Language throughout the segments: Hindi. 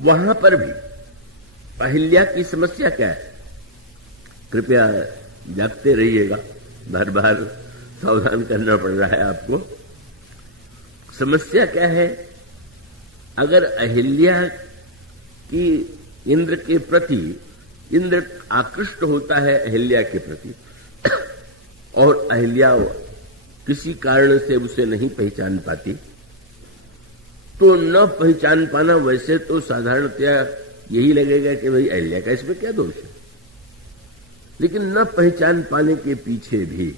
वहां पर भी अहिल्या की समस्या क्या है? कृपया जागते रहिएगा, बार बार सावधान करना पड़ रहा है आपको। समस्या क्या है? अगर अहिल्या की इंद्र के प्रति, इंद्र आकृष्ट होता है अहिल्या के प्रति और अहिल्या किसी कारण से उसे नहीं पहचान पाती, तो न पहचान पाना वैसे तो साधारणतया यही लगेगा कि भाई अहिल्या का इसमें क्या दोष है, लेकिन न पहचान पाने के पीछे भी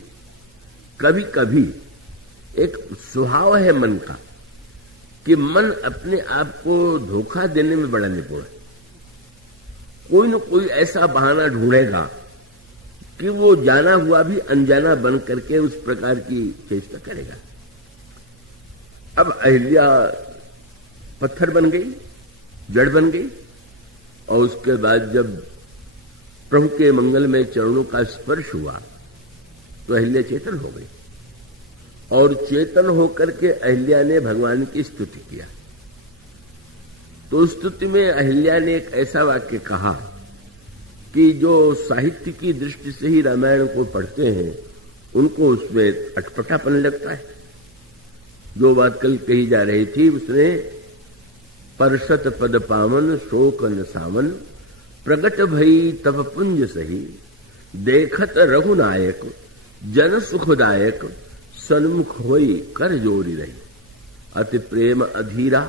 कभी कभी एक स्वभाव है मन का कि मन अपने आप को धोखा देने में बड़ा निपुण है। कोई न कोई ऐसा बहाना ढूंढेगा कि वो जाना हुआ भी अनजाना बन करके उस प्रकार की चेष्टा करेगा। अब अहिल्या पत्थर बन गई, जड़ बन गई, और उसके बाद जब प्रभु के मंगलमय चरणों का स्पर्श हुआ तो अहिल्या चेतन हो गई, और चेतन होकर के अहिल्या ने भगवान की स्तुति किया। तो स्तुति में अहिल्या ने एक ऐसा वाक्य कहा कि जो साहित्य की दृष्टि से ही रामायण को पढ़ते हैं उनको उसमें अटपटापन लगता है। जो बात कल कही जा रही थी उसने परसत पद पावन शोक न सावन प्रगट भई तब पुंज सही देखत रघुनायक जन सुखदायक सन्मुख होई कर जोरी रही अति प्रेम अधीरा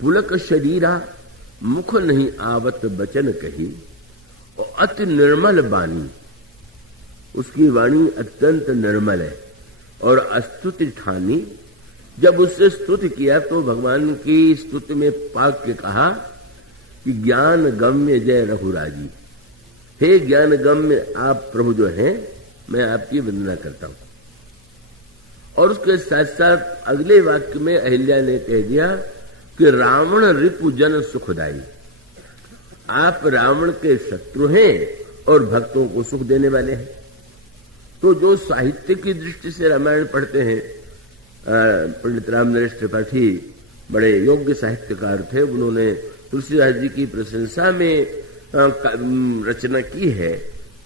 पुलक शरीरा मुख नहीं आवत बचन कही और अति निर्मल वाणी, उसकी वाणी अत्यंत निर्मल है। और अस्तुति ठानी, जब उससे स्तुति किया तो भगवान की स्तुति में पाक के कहा कि ज्ञान गम्य जय रघुराजी, हे ज्ञान गम्य आप प्रभु जो हैं, मैं आपकी वंदना करता हूं। और उसके साथ साथ अगले वाक्य में अहिल्या ने कह दिया कि रावण रिपु जन सुखदाई, आप रावण के शत्रु हैं और भक्तों को सुख देने वाले हैं। तो जो साहित्य की दृष्टि से रामायण पढ़ते हैं, पंडित रामनरेश त्रिपाठी बड़े योग्य साहित्यकार थे, उन्होंने तुलसीदास जी की प्रशंसा में रचना की है,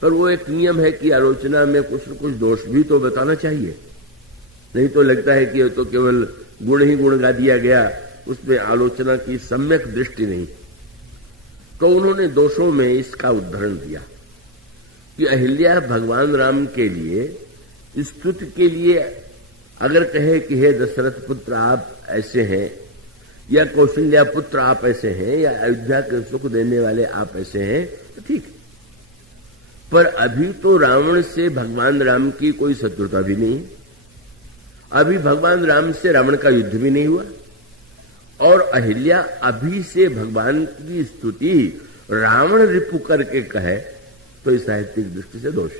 पर वो एक नियम है कि आलोचना में कुछ न कुछ दोष भी तो बताना चाहिए, नहीं तो लगता है कि तो केवल गुण ही गुण गा दिया गया, उसमें आलोचना की सम्यक दृष्टि नहीं। तो उन्होंने दोषों में इसका उदाहरण दिया कि अहिल्या भगवान राम के लिए स्तुति के लिए अगर कहे कि हे दशरथ पुत्र आप ऐसे हैं, या कौशल्या पुत्र आप ऐसे हैं, या अयोध्या के सुख देने वाले आप ऐसे हैं, तो ठीक है। पर अभी तो रावण से भगवान राम की कोई शत्रुता भी नहीं, अभी भगवान राम से रावण का युद्ध भी नहीं हुआ, और अहिल्या अभी से भगवान की स्तुति रावण रिपु करके कहे तो इस साहित्यिक दृष्टि से दोष।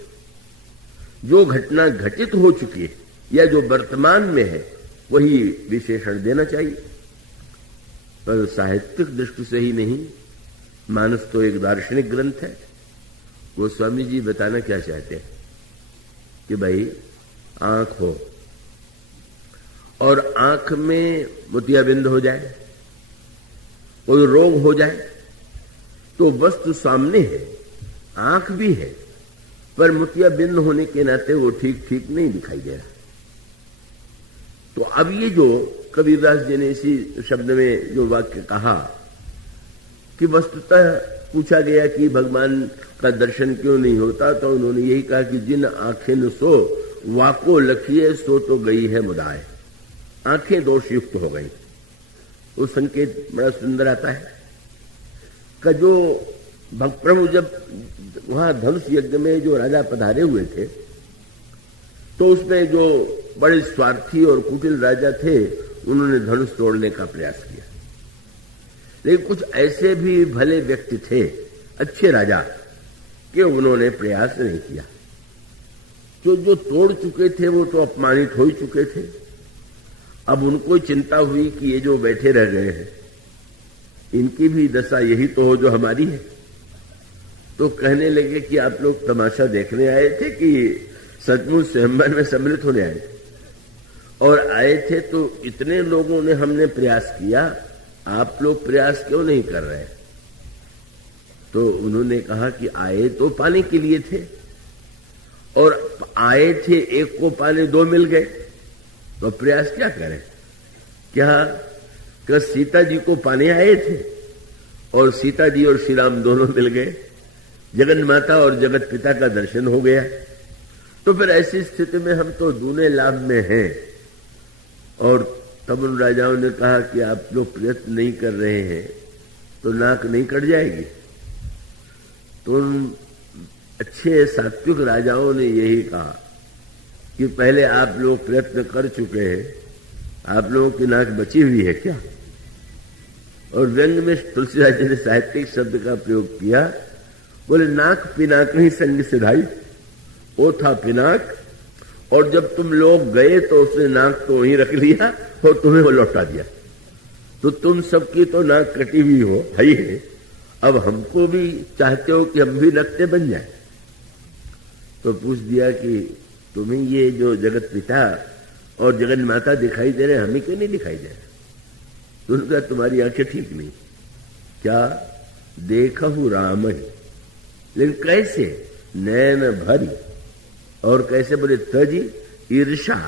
जो घटना घटित हो चुकी है या जो वर्तमान में है वही विशेषण देना चाहिए, पर साहित्यिक दृष्टि से ही नहीं। मानस तो एक दार्शनिक ग्रंथ है। गोस्वामी जी बताना क्या चाहते हैं कि भाई आंख हो और आंख में मोतियाबिंद हो जाए, कोई रोग हो जाए, तो वस्तु सामने है, आंख भी है, पर मोतियाबिंद होने के नाते वो ठीक ठीक नहीं दिखाई दे रहा। तो अब ये जो कबीरदास जी ने इसी शब्द में जो वाक्य कहा कि वस्तुतः पूछा गया कि भगवान का दर्शन क्यों नहीं होता, तो उन्होंने यही कहा कि जिन आंखें सो वाको लखिए सो तो गई है मुदाए, आंखें दोषयुक्त हो गई। वो संकेत बड़ा सुंदर आता है कि जो भक्त प्रभु जब वहां धनुष यज्ञ में जो राजा पधारे हुए थे, तो उसमें जो बड़े स्वार्थी और कुटिल राजा थे उन्होंने धनुष तोड़ने का प्रयास किया, लेकिन कुछ ऐसे भी भले व्यक्ति थे, अच्छे राजा, कि उन्होंने प्रयास नहीं किया। जो तोड़ चुके थे वो तो अपमानित हो ही चुके थे। अब उनको चिंता हुई कि ये जो बैठे रह गए हैं इनकी भी दशा यही तो हो जो हमारी है। तो कहने लगे कि आप लोग तमाशा देखने आए थे कि सचमुच स्वयंवर में सम्मिलित होने आए थे? और आए थे तो इतने लोगों ने हमने प्रयास किया आप लोग प्रयास क्यों नहीं कर रहे? तो उन्होंने कहा कि आए तो पाने के लिए थे, और आए थे एक को पाने दो मिल गए, तो प्रयास क्या करें? क्या सीता जी को पाने आए थे और सीता जी और श्री राम दोनों मिल गए, जगन माता और जगत पिता का दर्शन हो गया। तो फिर ऐसी स्थिति में हम तो दूने लाभ में हैं। और तब उन राजाओं ने कहा कि आप लोग प्रयत्न नहीं कर रहे हैं तो नाक नहीं कट जाएगी। तो उन अच्छे सात्विक राजाओं ने यही कहा कि पहले आप लोग प्रयत्न कर चुके हैं, आप लोगों की नाक बची हुई है क्या? और व्यंग में तुलसीदास जी ने साहित्यिक शब्द का प्रयोग किया, बोले नाक पिनाक ही संग सिधाई, वो था पिनाक, और जब तुम लोग गए तो उसने नाक तो वहीं रख लिया और तुम्हें वो लौटा दिया। तो तुम सबकी तो नाक कटी हुई हो है, अब हमको भी चाहते हो कि हम भी नकते बन जाए। तो पूछ दिया कि तुम्हें ये जो जगत पिता और जगन माता दिखाई दे रहे, हमें क्यों नहीं दिखाई दे रहे? तो उनका तुम्हारी आंखें ठीक नहीं। क्या देखहु राम ही, लेकिन कैसे? नैन भरी, और कैसे? बोले तजी ईर्षा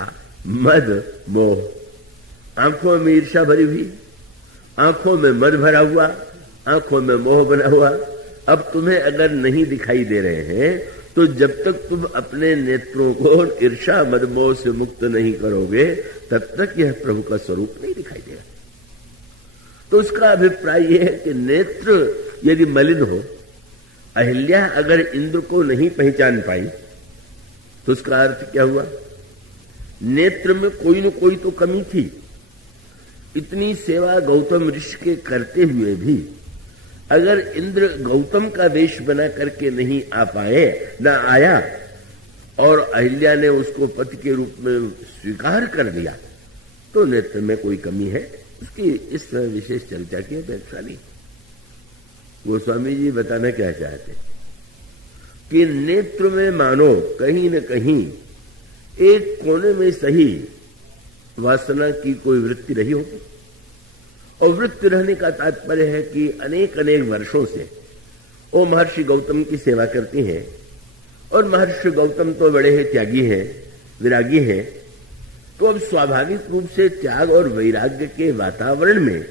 मद मोह, आंखों में ईर्षा भरी हुई, आंखों में मद भरा हुआ, आंखों में मोह बना हुआ। अब तुम्हें अगर नहीं दिखाई दे रहे हैं तो जब तक तुम अपने नेत्रों को ईर्षा मद मोह से मुक्त नहीं करोगे तब तक यह प्रभु का स्वरूप नहीं दिखाई देगा। तो उसका अभिप्राय यह है कि नेत्र यदि मलिन हो, अहिल्या अगर इंद्र को नहीं पहचान पाई तो उसका अर्थ क्या हुआ? नेत्र में कोई न कोई तो कमी थी। इतनी सेवा गौतम ऋषि के करते हुए भी अगर इंद्र गौतम का वेश बना करके नहीं आ पाए, ना आया, और अहिल्या ने उसको पति के रूप में स्वीकार कर दिया, तो नेत्र में कोई कमी है। उसकी इस तरह विशेष चर्चा की अपेक्षा नहीं। गोस्वामी जी बताना क्या चाहते कि नेत्र में मानो कहीं न कहीं एक कोने में सही वासना की कोई वृत्ति रही होगी। और वृत्ति रहने का तात्पर्य है कि अनेक अनेक वर्षों से वो महर्षि गौतम की सेवा करती हैं, और महर्षि गौतम तो बड़े ही त्यागी हैं, विरागी हैं। तो अब स्वाभाविक रूप से त्याग और वैराग्य के वातावरण में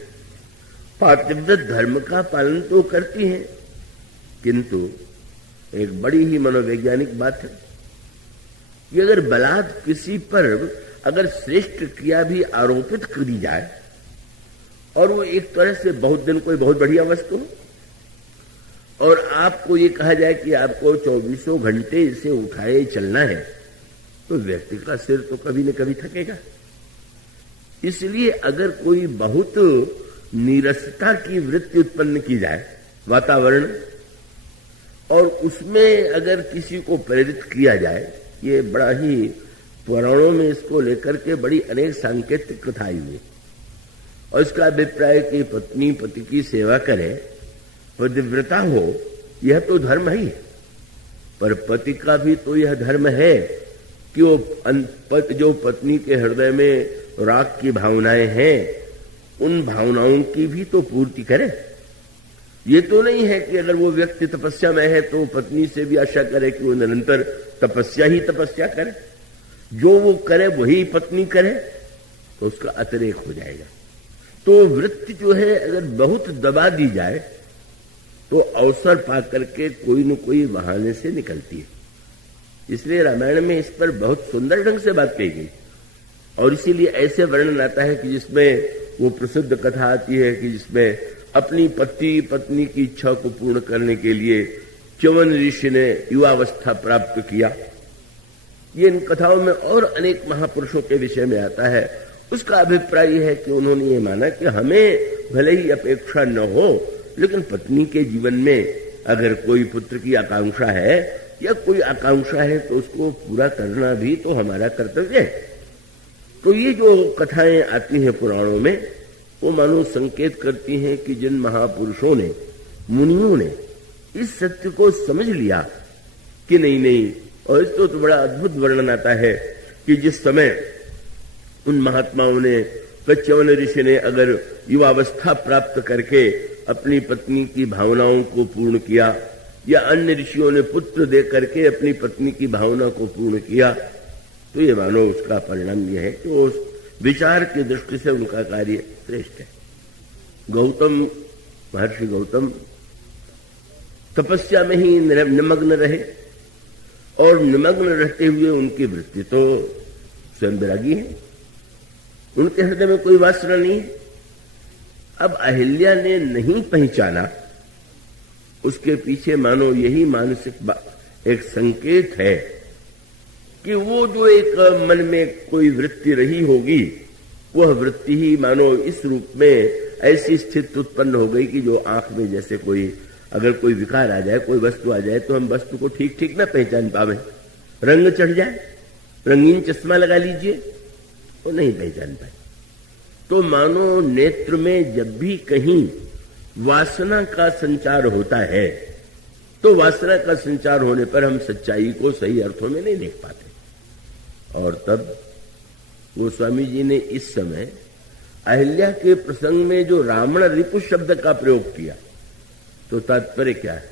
पातिव्रत धर्म का पालन तो करती हैं, किंतु एक बड़ी ही मनोवैज्ञानिक बात है कि अगर बलात् किसी पर अगर श्रेष्ठ क्रिया भी आरोपित करी जाए और वो एक तरह से बहुत दिन कोई बहुत बढ़िया वस्तु हो, और आपको ये कहा जाए कि आपको 24 घंटे इसे उठाए चलना है, तो व्यक्ति का सिर तो कभी न कभी थकेगा। इसलिए अगर कोई बहुत नीरसता की वृत्ति उत्पन्न की जाए वातावरण, और उसमें अगर किसी को प्रेरित किया जाए, ये बड़ा ही पुराणों में इसको लेकर के बड़ी अनेक सांकेतिक कथाएं हुई, और इसका अभिप्राय कि पत्नी पति की सेवा करे, पतिव्रता हो, यह तो धर्म ही है। पर पति का भी तो यह धर्म है कि वो जो पत्नी के हृदय में राग की भावनाएं हैं, उन भावनाओं की भी तो पूर्ति करे। ये तो नहीं है कि अगर वो व्यक्ति तपस्या में है तो पत्नी से भी आशा करे कि वो निरंतर तपस्या ही तपस्या करे, जो वो करे वही पत्नी करे, तो उसका अतिरेक हो जाएगा। तो वृत्ति जो है अगर बहुत दबा दी जाए तो अवसर पा करके कोई न कोई बहाने से निकलती है। इसलिए रामायण में इस पर बहुत सुंदर ढंग से बात कही गई, और इसीलिए ऐसे वर्णन आता है कि जिसमें वो प्रसिद्ध कथा आती है कि जिसमें अपनी पत्नी की इच्छा को पूर्ण करने के लिए च्यवन ऋषि ने युवावस्था प्राप्त किया। ये इन कथाओं में और अनेक महापुरुषों के विषय में आता है। उसका अभिप्राय है कि उन्होंने ये माना कि हमें भले ही अपेक्षा न हो, लेकिन पत्नी के जीवन में अगर कोई पुत्र की आकांक्षा है या कोई आकांक्षा है तो उसको पूरा करना भी तो हमारा कर्तव्य है। तो ये जो कथाएं आती हैं पुराणों में, वो मानो संकेत करती हैं कि जिन महापुरुषों ने, मुनियों ने इस सत्य को समझ लिया कि नहीं, और इसको तो बड़ा अद्भुत वर्णन आता है कि जिस समय उन महात्माओं ने कच्छवन ऋषि ने अगर युवावस्था प्राप्त करके अपनी पत्नी की भावनाओं को पूर्ण किया, या अन्य ऋषियों ने पुत्र दे करके अपनी पत्नी की भावना को पूर्ण किया, तो ये मानो उसका परिणाम यह है कि उस विचार की दृष्टि से उनका कार्य श्रेष्ठ है। गौतम, महर्षि गौतम तपस्या में ही निमग्न रहे, और निमग्न रहते हुए उनकी वृत्ति तो स्वयं विरागी है, उनके हृदय में कोई वासना नहीं है। अब अहिल्या ने नहीं पहचाना, उसके पीछे मानो यही मानसिक एक संकेत है कि वो जो एक मन में कोई वृत्ति रही होगी, वह वृत्ति ही मानो इस रूप में ऐसी स्थिति उत्पन्न हो गई कि जो आंख में जैसे कोई अगर कोई विकार आ जाए, कोई वस्तु आ जाए, तो हम वस्तु को ठीक ठीक ना पहचान पावे। रंग चढ़ जाए, रंगीन चश्मा लगा लीजिए, वो नहीं पहचान पाए। तो मानो नेत्र में जब भी कहीं वासना का संचार होता है, तो वासना का संचार होने पर हम सच्चाई को सही अर्थों में नहीं देख पाते। और तब गोस्वामी जी ने इस समय अहिल्या के प्रसंग में जो रावण रिपु शब्द का प्रयोग किया, तो तात्पर्य क्या है?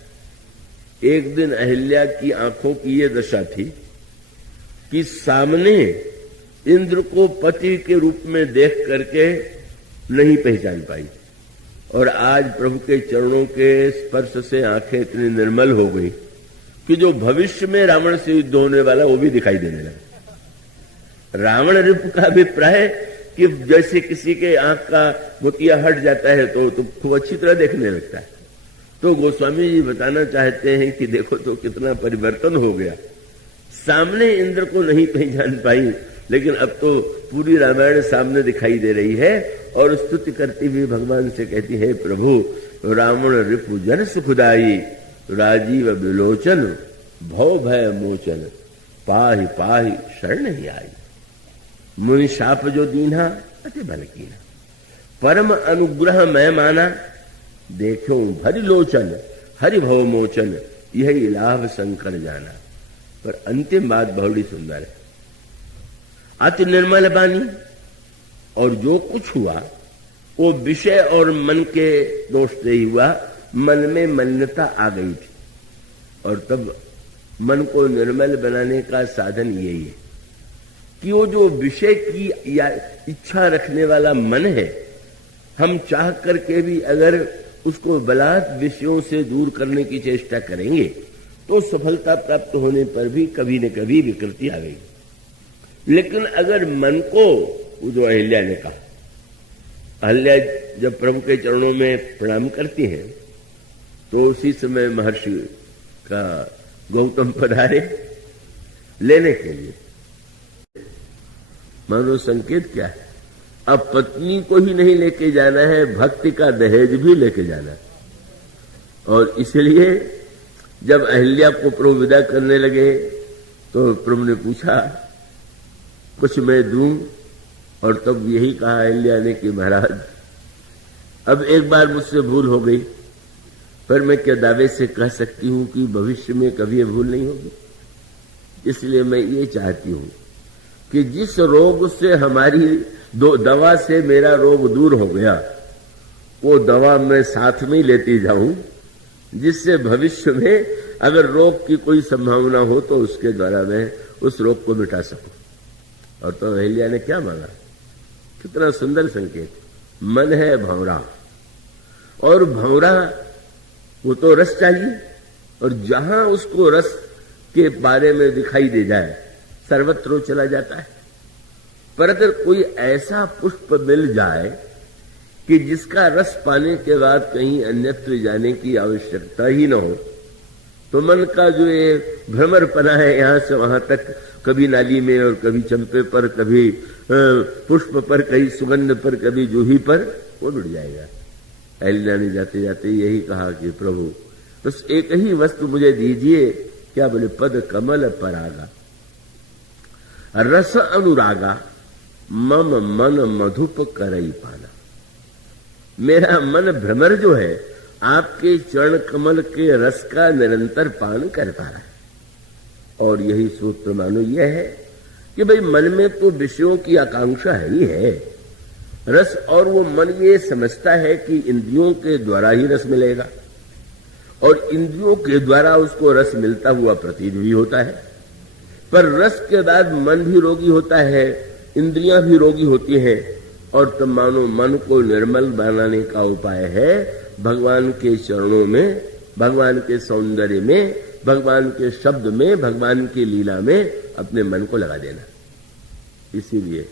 एक दिन अहिल्या की आंखों की ये दशा थी कि सामने इंद्र को पति के रूप में देख करके नहीं पहचान पाई, और आज प्रभु के चरणों के स्पर्श से आंखें इतनी निर्मल हो गई कि जो भविष्य में रावण से युद्ध होने वाला वो भी दिखाई देने लगा। रावण रिपु का अभिप्राय कि जैसे किसी के आंख का मोतिया हट जाता है तो खूब अच्छी तरह देखने लगता है। तो गोस्वामी जी बताना चाहते हैं कि देखो तो कितना परिवर्तन हो गया। सामने इंद्र को नहीं पहचान पाई, लेकिन अब तो पूरी रामायण सामने दिखाई दे रही है, और स्तुति करती हुई भगवान से कहती है, प्रभु रावण रिपु जन सुखदाई, राजीव विलोचन भव भय मोचन, पाहि पाहि शरण ही आई। मुनि शाप जो दीन्हा अति भल कीना, परम अनुग्रह मैं माना, देखो भरि लोचन हरि भव मोचन, यही लाभ शंकर जाना। पर अंतिम बात बहुड़ी सुंदर है। अति निर्मल बानी, और जो कुछ हुआ वो विषय और मन के दोष से ही हुआ। मन में मलिनता आ गई थी, और तब मन को निर्मल बनाने का साधन यही है कि वो जो विषय की या इच्छा रखने वाला मन है, हम चाह करके भी अगर उसको बलात् विषयों से दूर करने की चेष्टा करेंगे तो सफलता प्राप्त होने पर भी कभी न कभी विकृति आ गई। लेकिन अगर मन को, वो जो अहिल्या ने कहा, अहिल्या जब प्रभु के चरणों में प्रणाम करती हैं तो उसी समय महर्षि का गौतम पधारे लेने के लिए। मानो संकेत क्या है? अब पत्नी को ही नहीं लेके जाना है, भक्ति का दहेज भी लेके जाना है। और इसलिए जब अहिल्या को प्रभु विदा करने लगे तो प्रभु ने पूछा, कुछ मैं दूं? और तब यही कहा अहिल्या ने कि महाराज, अब एक बार मुझसे भूल हो गई, पर मैं क्या दावे से कह सकती हूं कि भविष्य में कभी ये भूल नहीं होगी। इसलिए मैं ये चाहती हूं कि जिस रोग से हमारी दवा से मेरा रोग दूर हो गया, वो दवा मैं साथ में ही लेती जाऊं, जिससे भविष्य में अगर रोग की कोई संभावना हो तो उसके द्वारा मैं उस रोग को मिटा सकूं। और तो अहिल्या ने क्या मांगा? कितना सुंदर संकेत। मन है भंवरा, और भंवरा वो तो रस चाहिए, और जहां उसको रस के बारे में दिखाई दे जाए सर्वत्र चला जाता है। पर अगर कोई ऐसा पुष्प मिल जाए कि जिसका रस पाने के बाद कहीं अन्यत्र जाने की आवश्यकता ही न हो, तो मन का जो ये भ्रमरपना है यहां से वहां तक, कभी नाली में और कभी चंपे पर, कभी पुष्प पर, कहीं सुगंध पर, कभी जूही पर, वो मिट जाएगा। अहिल्या ने जाते जाते यही कहा कि प्रभु बस एक ही वस्तु मुझे दीजिए। क्या बोले? पद कमल परागा रस अनुरागा मम मन मधुप करई पाना। मेरा मन भ्रमर जो है आपके चरण कमल के रस का निरंतर पान करता है। और यही सूत्र मानो यह है कि भाई मन में तो विषयों की आकांक्षा है ही है, रस, और वो मन ये समझता है कि इंद्रियों के द्वारा ही रस मिलेगा, और इंद्रियों के द्वारा उसको रस मिलता हुआ प्रतीत भी होता है। पर रस के बाद मन भी रोगी होता है, इंद्रियां भी रोगी होती हैं, और तब मानो मन को निर्मल बनाने का उपाय है भगवान के चरणों में, भगवान के सौंदर्य में, भगवान के शब्द में, भगवान की लीला में अपने मन को लगा देना। इसीलिए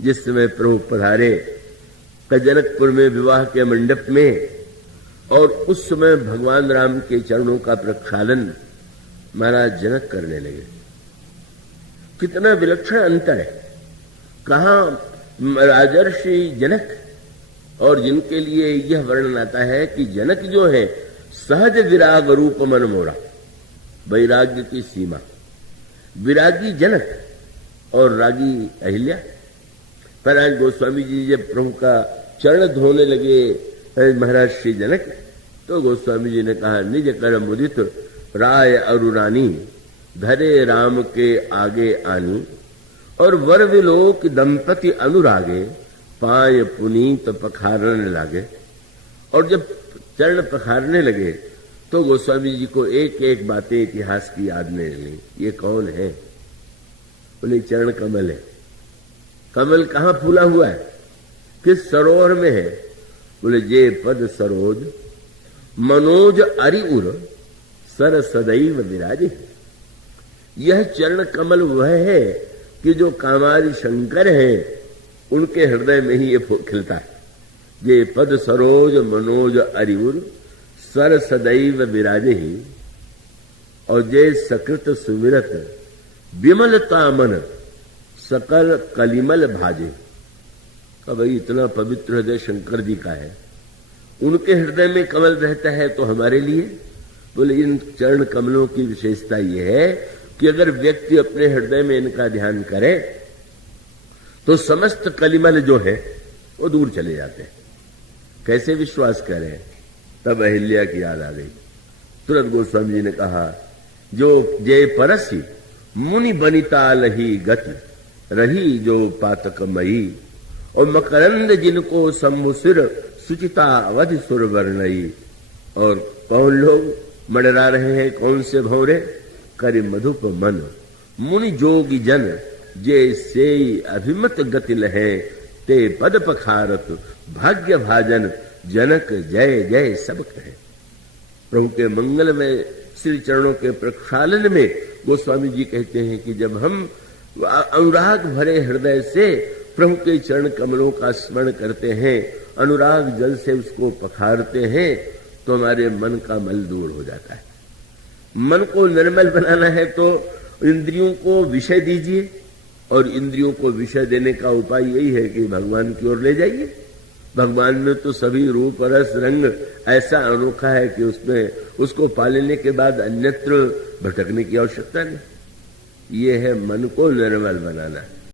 जिस समय प्रभु पधारे जनकपुर में विवाह के मंडप में, और उस समय भगवान राम के चरणों का प्रक्षालन महाराज जनक करने लगे। कितना विलक्षण अंतर है। कहां राजर्षि जनक, और जिनके लिए यह वर्णन आता है कि जनक जो है सहज विराग रूप मन मोरा, वैराग्य की सीमा, विरागी जनक और रागी अहिल्या। पर आज गोस्वामी जी जब प्रभु का चरण धोने लगे महाराज श्री जनक, तो गोस्वामी जी ने कहा, निज कर मुदित राय अरुरानी, धरे राम के आगे आनी, और वर विलोक दंपति अनुरागे, पाय पुनीत पखारने लागे। और जब चरण पखारने लगे तो गोस्वामी जी को एक एक बातें इतिहास की याद नहीं लगी। ये कौन है? बोले चरण कमल है। कमल कहाँ फूला हुआ है? किस सरोवर में है? बोले जे पद सरोज मनोज अरिउर सर सदैव विराजे। यह चरण कमल वह है कि जो कामादि शंकर है उनके हृदय में ही ये खिलता है। ये पद सरोज मनोज अरिउर सर सदैव विराजे ही, और जय सकृत सुमिरत विमलता मन सकल कलिमल भाजे। का भाई इतना पवित्र हृदय शंकर जी का है, उनके हृदय में कमल रहता है, तो हमारे लिए बोले इन चरण कमलों की विशेषता यह है कि अगर व्यक्ति अपने हृदय में इनका ध्यान करे तो समस्त कलिमल जो है वो दूर चले जाते हैं। कैसे विश्वास करें? तब अहिल्या की याद आ गई। तुरंत गोस्वामी जी ने कहा, जो जय परसी मुनि बनिता लही गति, रही जो पातकमयी, और मकरंद जिनको शंभुसिर सुचिता अवधि सुर वर्णई। और कौन लोग मडरा रहे हैं? कौन से भौरे? कर मधुप मन मुनि जोगी जन, जे से अभिमत गति लहे, ते पद पखारत भाग्य भाजन, जनक जय जय सब कहे। प्रभु के मंगल में श्री चरणों के प्रक्षालन में गोस्वामी जी कहते हैं कि जब हम अनुराग भरे हृदय से प्रभु के चरण कमलों का स्मरण करते हैं, अनुराग जल से उसको पखारते हैं, तो हमारे मन का मल दूर हो जाता है। मन को निर्मल बनाना है तो इंद्रियों को विषय दीजिए, और इंद्रियों को विषय देने का उपाय यही है कि भगवान की ओर ले जाइए। भगवान में तो सभी रूप रस रंग ऐसा अनोखा है कि उसमें उसको पा लेने के बाद अन्यत्र भटकने की आवश्यकता नहीं। ये है मन को निर्मल बनाना।